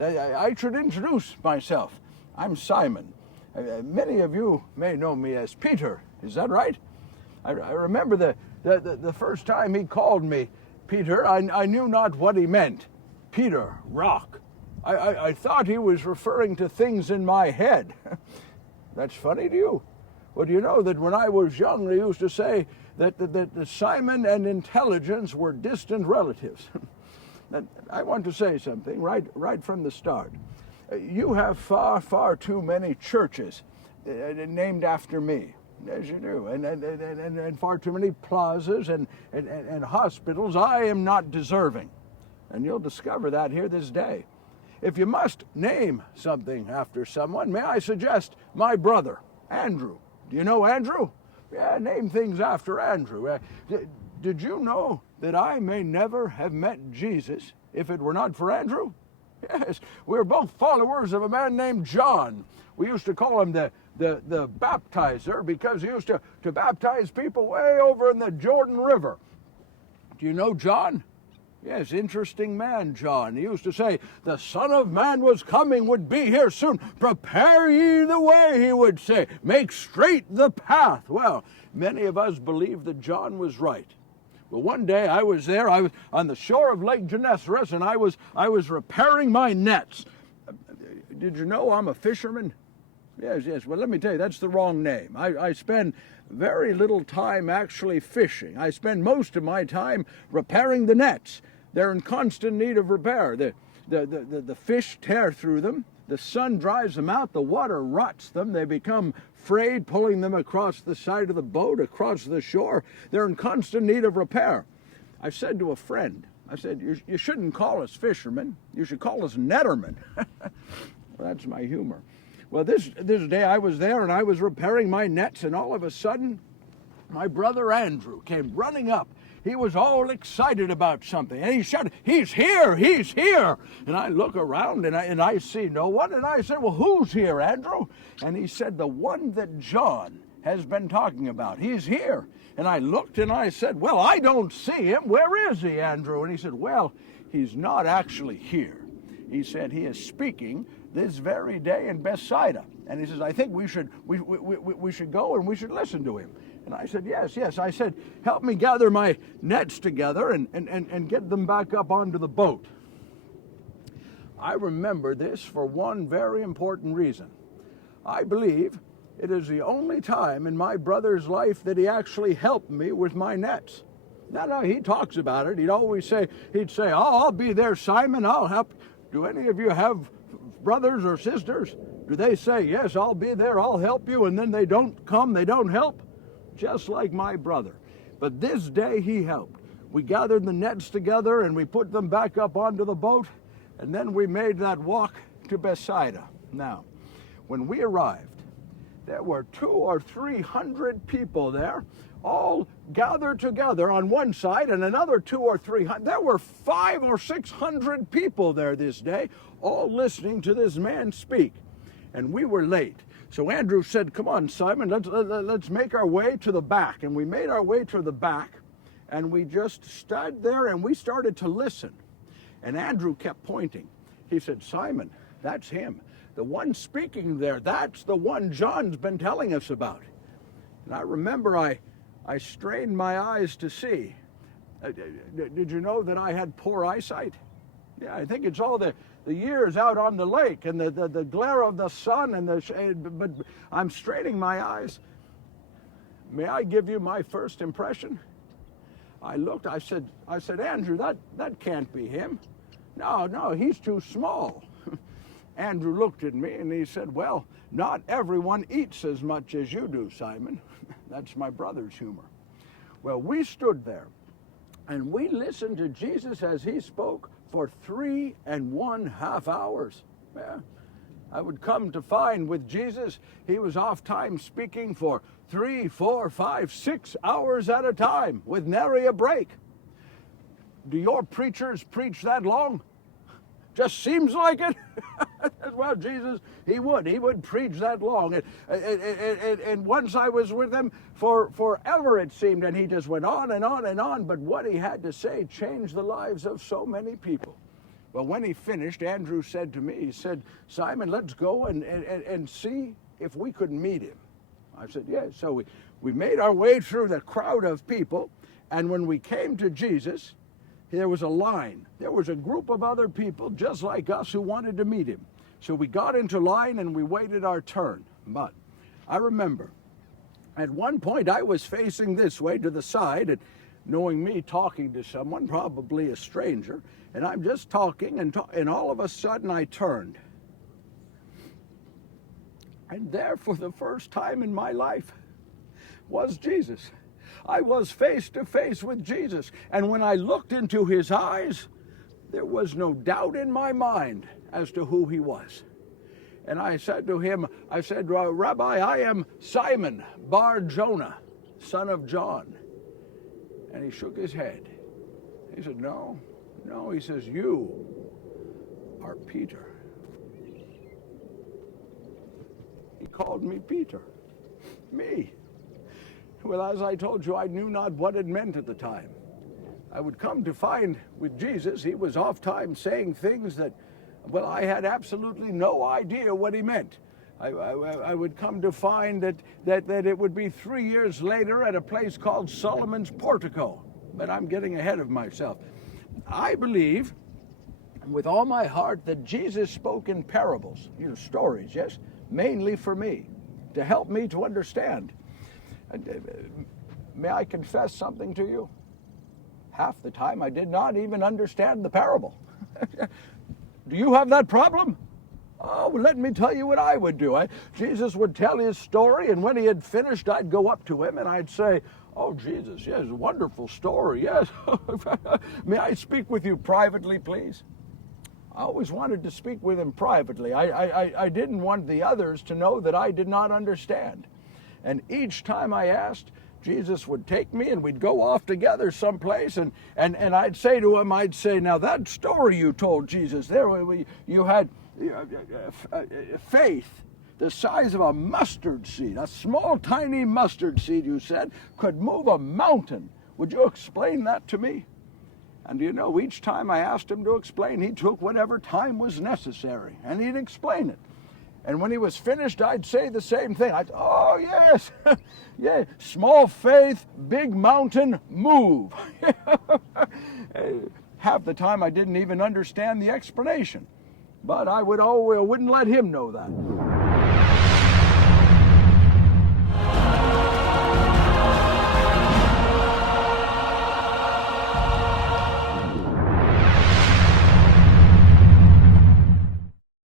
I should introduce myself. I'm Simon. Many of you may know me as Peter. Is that right? I remember the first time he called me Peter, I knew not what he meant. Peter, rock. I thought he was referring to things in my head. That's funny to you. Well, do you know that when I was young, they used to say that Simon and intelligence were distant relatives. I want to say something right from the start. You have far too many churches named after me. Yes, you do. And far too many plazas and hospitals I am not deserving. And you'll discover that here this day. If you must name something after someone, may I suggest my brother, Andrew. Do you know Andrew? Yeah, name things after Andrew. Did you know that I may never have met Jesus if it were not for Andrew? Yes, we're both followers of a man named John. We used to call him the baptizer because he used to baptize people way over in the Jordan River. Do you know John? Yes, interesting man, John. He used to say, the Son of Man was coming, would be here soon. Prepare ye the way, he would say. Make straight the path. Well, many of us believe that John was right. Well, one day I was there. I was on the shore of Lake Gennesaret, and I was repairing my nets. Did you know I'm a fisherman? Yes. Well, let me tell you, that's the wrong name. I spend very little time actually fishing. I spend most of my time repairing the nets. They're in constant need of repair. The fish tear through them. The sun dries them out. The water rots them. They become frayed, pulling them across the side of the boat, across the shore. They're in constant need of repair. I said to a friend, I said, you shouldn't call us fishermen. You should call us nettermen. Well, that's my humor. Well, this day I was there and I was repairing my nets, and all of a sudden, my brother Andrew came running up. He was all excited about something, and he shouted, he's here, he's here. And I look around and I see no one, and I said, well, who's here, Andrew? And he said, the one that John has been talking about. He's here. And I looked and I said, well, I don't see him. Where is he, Andrew? And he said, well, he's not actually here. He said he is speaking this very day in Bethsaida. And he says, I think we should go and we should listen to him. And I said, yes. I said, help me gather my nets together and get them back up onto the boat. I remember this for one very important reason. I believe it is the only time in my brother's life that he actually helped me with my nets. No, he talks about it. He'd say, oh, I'll be there, Simon, I'll help. Do any of you have brothers or sisters? Do they say, yes, I'll be there, I'll help you, and then they don't come, they don't help? Just like my brother. But this day he helped. We gathered the nets together and we put them back up onto the boat, and then we made that walk to Bethsaida. Now, when we arrived, there were 200 or 300 people there, all gathered together on one side, and another 200 or 300. There were 500 or 600 people there this day, all listening to this man speak. And we were late. So Andrew said, come on, Simon, let's make our way to the back. And we made our way to the back, and we just stood there and we started to listen. And Andrew kept pointing. He said, Simon, that's him. The one speaking there, that's the one John's been telling us about. And I remember I strained my eyes to see. Did you know that I had poor eyesight? Yeah, I think it's all the years out on the lake and the glare of the sun but I'm straining my eyes. May I give you my first impression? I looked, I said, Andrew, that can't be him. No, he's too small. Andrew looked at me and he said, well, not everyone eats as much as you do, Simon. That's my brother's humor. Well, we stood there and we listened to Jesus as he spoke for 3.5 hours. Yeah. I would come to find with Jesus, he was oft times speaking for 3, 4, 5, 6 hours at a time with nary a break. Do your preachers preach that long? Just seems like it. Well, Jesus, he would preach that long. And once I was with him for forever, it seemed, and he just went on and on and on. But what he had to say changed the lives of so many people. Well, when he finished, Andrew said to me, he said, Simon, let's go and see if we could meet him. I said, yes. So we made our way through the crowd of people, and when we came to Jesus, there was a line. There was a group of other people just like us who wanted to meet him. So we got into line and we waited our turn. But I remember at one point I was facing this way to the side, and knowing me talking to someone, probably a stranger, and I'm just talking, and all of a sudden I turned. And there, for the first time in my life, was Jesus. I was face to face with Jesus. And when I looked into his eyes, there was no doubt in my mind as to who he was. And I said to him, I said, Rabbi, I am Simon Bar Jonah, son of John. And he shook his head. He said, no. He says, you are Peter. He called me Peter. Me. Well, as I told you, I knew not what it meant at the time. I would come to find with Jesus, he was oft times saying things that, well, I had absolutely no idea what he meant. I would come to find that it would be 3 years later at a place called Solomon's Portico. But I'm getting ahead of myself. I believe with all my heart that Jesus spoke in parables, stories, yes, mainly for me, to help me to understand. May I confess something to you? Half the time I did not even understand the parable. Do you have that problem? Oh, well, let me tell you what I would do. Jesus would tell his story, and when he had finished, I'd go up to him and I'd say, oh, Jesus, yes, wonderful story, yes. May I speak with you privately, please? I always wanted to speak with him privately. I didn't want the others to know that I did not understand. And each time I asked, Jesus would take me and we'd go off together someplace, and I'd say to him, now that story you told Jesus, there you had faith the size of a mustard seed, a small tiny mustard seed, you said, could move a mountain. Would you explain that to me? And each time I asked him to explain, he took whatever time was necessary, and he'd explain it. And when he was finished, I'd say the same thing. Oh, yes, yeah, small faith, big mountain, move. Half the time I didn't even understand the explanation. But I wouldn't let him know that.